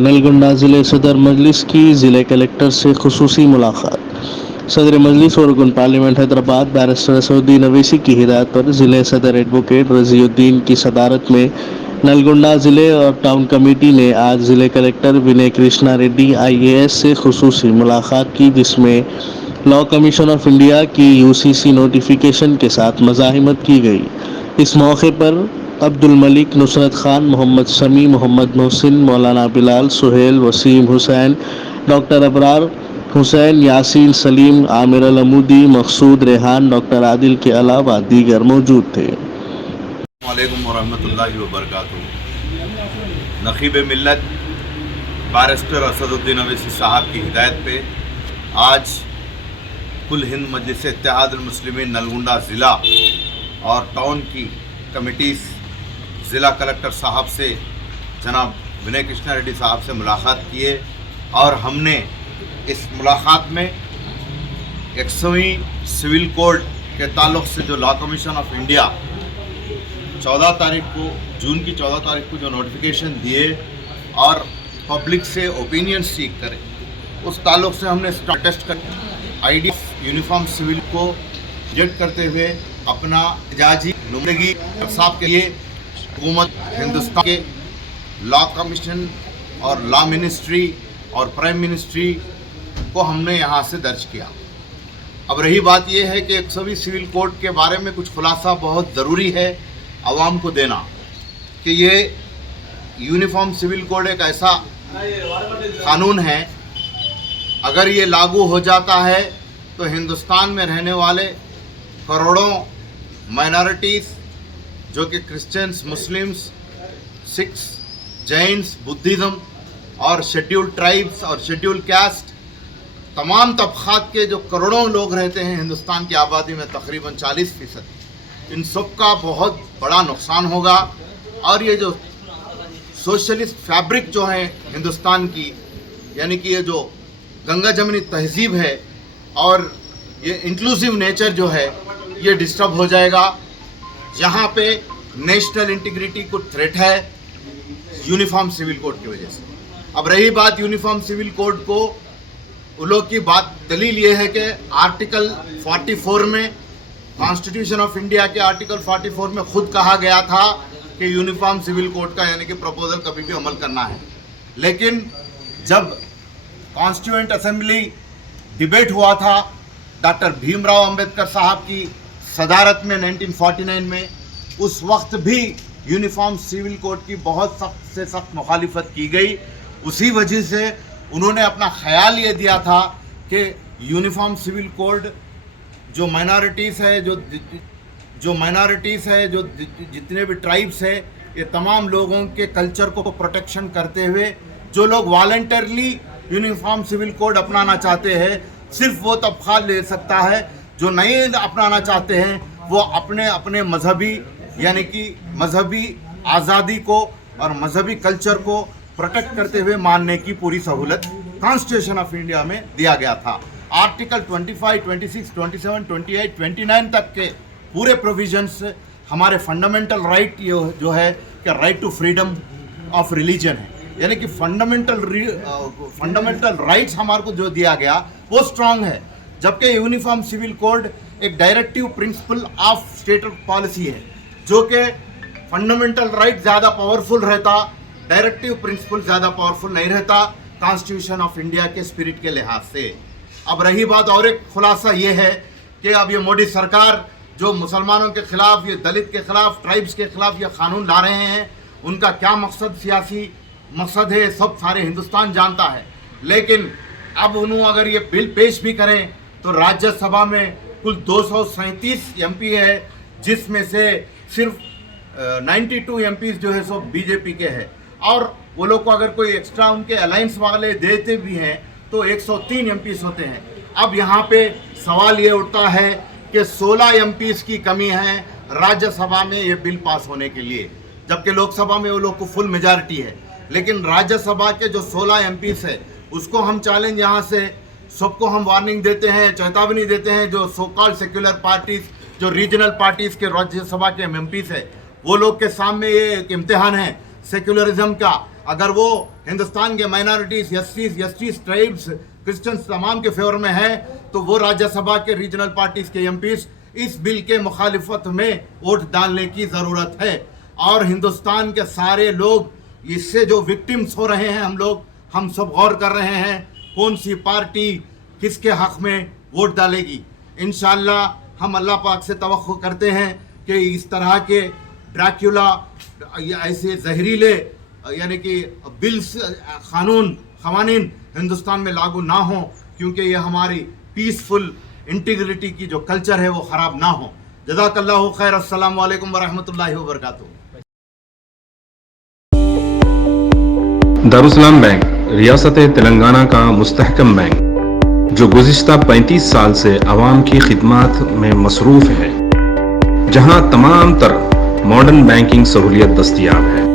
नलगुंडा ज़िले सदर मजलिस की ज़िले कलेक्टर से खुसूसी मुलाकात। सदर मजलिस और गुन पार्लियामेंट हैदराबाद बैरिस्टर असदुद्दीन अवैसी की हिदायत पर ज़िले सदर एडवोकेट रज़ीउद्दीन की सदारत में नलगुंडा ज़िले और टाउन कमेटी ने आज ज़िले कलेक्टर विनय कृष्णा रेड्डी IAS से खुसूसी मुलाकात की, जिसमें लॉ कमीशन ऑफ इंडिया की UCC नोटिफिकेशन के साथ मज़ाहिमत की गई। इस मौके पर अब्दुल मलिक, नुसरत खान, मोहम्मद शमी, मोहम्मद मोहसिन, मौलाना बिलाल, सुहेल, वसीम हुसैन, डॉक्टर अबरार हुसैन, यासीन सलीम, आमिर अल अमूदी, मकसूद रेहान, डॉक्टर आदिल के अलावा दीगर मौजूद थे। वालेकुम वरहमतुल्लाहि वबरकातुहू। नक़ीब मिल्लत बैरिस्टर असदुद्दीन अवैसी साहब की हिदायत पे आज कुल हिंद मजलिस इत्तेहादुल मुस्लिमीन नलगुंडा ज़िला और टाउन की कमिटीज़ ज़िला कलेक्टर साहब से जनाब विनय कृष्णा रेड्डी साहब से मुलाकात किए और हमने इस मुलाकात में 100वीं सिविल कोड के ताल्लुक़ से जो लॉ कमीशन ऑफ इंडिया 14 तारीख को जून की 14 तारीख को जो नोटिफिकेशन दिए और पब्लिक से ओपिनियन सीख करें, उस ताल्लुक़ से हमने टेस्ट कर ID यूनिफॉर्म सिविल को रिजेक्ट करते हुए अपना इजाज़ी नुमाइंदगी साहब के लिए हुकूमत हिंदुस्तान के लॉ कमीशन और लॉ मिनिस्ट्री और प्राइम मिनिस्ट्री को हमने यहाँ से दर्ज किया। अब रही बात यह है कि 100वीं सिविल कोड के बारे में कुछ खुलासा बहुत ज़रूरी है आवाम को देना कि ये यूनिफॉर्म सिविल कोड एक ऐसा कानून है, अगर ये लागू हो जाता है तो हिंदुस्तान में रहने वाले करोड़ों माइनॉरिटीज़ जो कि Christians, Muslims, Sikhs, Jains, Buddhism और शेड्यूल्ड ट्राइब्स और शेड्यूल्ड कास्ट, तमाम तबक़ात के जो करोड़ों लोग रहते हैं हिंदुस्तान की आबादी में तकरीबन 40%, इन सब का बहुत बड़ा नुकसान होगा। और ये जो सोशलिस्ट फैब्रिक जो है हिंदुस्तान की, यानी कि ये जो गंगा जमनी तहजीब है और ये इंक्लूसिव नेचर जो है, ये डिस्टर्ब हो जाएगा। यहाँ पे नेशनल इंटीग्रिटी को थ्रेट है यूनिफॉर्म सिविल कोड की वजह से। अब रही बात यूनिफॉर्म सिविल कोड को, उन लोग की बात दलील ये है कि आर्टिकल 44 में कॉन्स्टिट्यूशन ऑफ इंडिया के आर्टिकल 44 में खुद कहा गया था कि यूनिफॉर्म सिविल कोड का यानी कि प्रपोजल कभी भी अमल करना है। लेकिन जब कॉन्स्टिट्यूएंट असेंबली डिबेट हुआ था डॉक्टर भीमराव अंबेडकर साहब की सदारत में 1949 में, उस वक्त भी यूनिफॉर्म सिविल कोड की बहुत सख्त से सख्त मुखालिफत की गई। उसी वजह से उन्होंने अपना ख्याल ये दिया था कि यूनिफॉर्म सिविल कोड जो माइनॉरिटीज़ है, जो जितने भी ट्राइब्स है, ये तमाम लोगों के कल्चर को प्रोटेक्शन करते हुए जो लोग वॉलंटरली यूनिफॉर्म सिविल कोड अपनाना चाहते हैं, सिर्फ वो तबका ले सकता है। जो नहीं अपनाना चाहते हैं वो अपने अपने मजहबी यानी कि मजहबी आज़ादी को और मजहबी कल्चर को प्रोटेक्ट करते हुए मानने की पूरी सहूलत कॉन्स्टिट्यूशन ऑफ इंडिया में दिया गया था। आर्टिकल 25, 26, 27, 28, 29 तक के पूरे प्रोविजंस हमारे फंडामेंटल राइट जो है कि right to freedom of religion है, यानी कि फंडामेंटल राइट्स हमारे को जो दिया गया वो स्ट्रांग है। जबकि यूनिफॉर्म सिविल कोड एक directive principle of state policy है, जो कि फंडामेंटल राइट ज़्यादा पावरफुल रहता, डायरेक्टिव प्रिंसिपल ज़्यादा पावरफुल नहीं रहता कॉन्स्टिट्यूशन ऑफ इंडिया के स्पिरिट के लिहाज से। अब रही बात, और एक खुलासा ये है कि अब ये मोदी सरकार जो मुसलमानों के ख़िलाफ़, ये दलित के ख़िलाफ़, ट्राइब्स के ख़िलाफ़ ये कानून ला रहे हैं, उनका क्या मकसद, सियासी मकसद है, सब सारे हिंदुस्तान जानता है। लेकिन अब उन्होंने अगर ये बिल पेश भी करें तो राज्यसभा में कुल 237 MP है, जिसमें से सिर्फ 92 MPs जो है सो बीजेपी के हैं, और वो लोग को अगर कोई एक्स्ट्रा उनके अलायंस वाले देते भी हैं तो 103 MPs होते हैं। अब यहाँ पे सवाल ये उठता है कि 16 MPs की कमी है राज्यसभा में ये बिल पास होने के लिए, जबकि लोकसभा में वो लोग को फुल मेजॉरिटी है। लेकिन राज्यसभा के जो 16 MPs है उसको हम चैलेंज यहाँ से सबको हम वार्निंग देते हैं, चेतावनी देते हैं। जो सो कॉल्ड सेक्युलर पार्टीज़, जो रीजनल पार्टीज़ के राज्यसभा के MPs है, वो लोग के सामने ये एक इम्तिहान है सेक्युलरिज्म का। अगर वो हिंदुस्तान के माइनॉरिटीज, एसटीज, ट्राइब्स, क्रिश्चियंस तमाम के फेवर में है, तो वो राज्यसभा के रीजनल पार्टीज के एमपीज इस बिल के मुखालिफत में वोट डालने की ज़रूरत है। और हिंदुस्तान के सारे लोग इससे जो विक्टिम्स हो रहे हैं, हम सब गौर कर रहे हैं कौन सी पार्टी किसके हक में वोट डालेगी। इंशाअल्लाह हम अल्लाह पाक से तवक्को करते हैं कि इस तरह के ड्रैक्युला ऐसे जहरीले यानी कि बिल्स, क़वानीन हिंदुस्तान में लागू ना हो, क्योंकि ये हमारी पीसफुल इंटीग्रिटी की जो कल्चर है वो ख़राब ना हो। जज़ाकल्लाहु खैर। अस्सलामु अलैकुम वरहमतुल्लाहि वबरकातुहू। दारुस्सलाम बैंक रियासत तेलंगाना का मुस्तहकम बैंक जो गुज़िश्ता 35 साल से आवाम की खिदमत में मसरूफ़ है, जहां तमाम तर मॉडर्न बैंकिंग सहूलियत दस्तयाब है।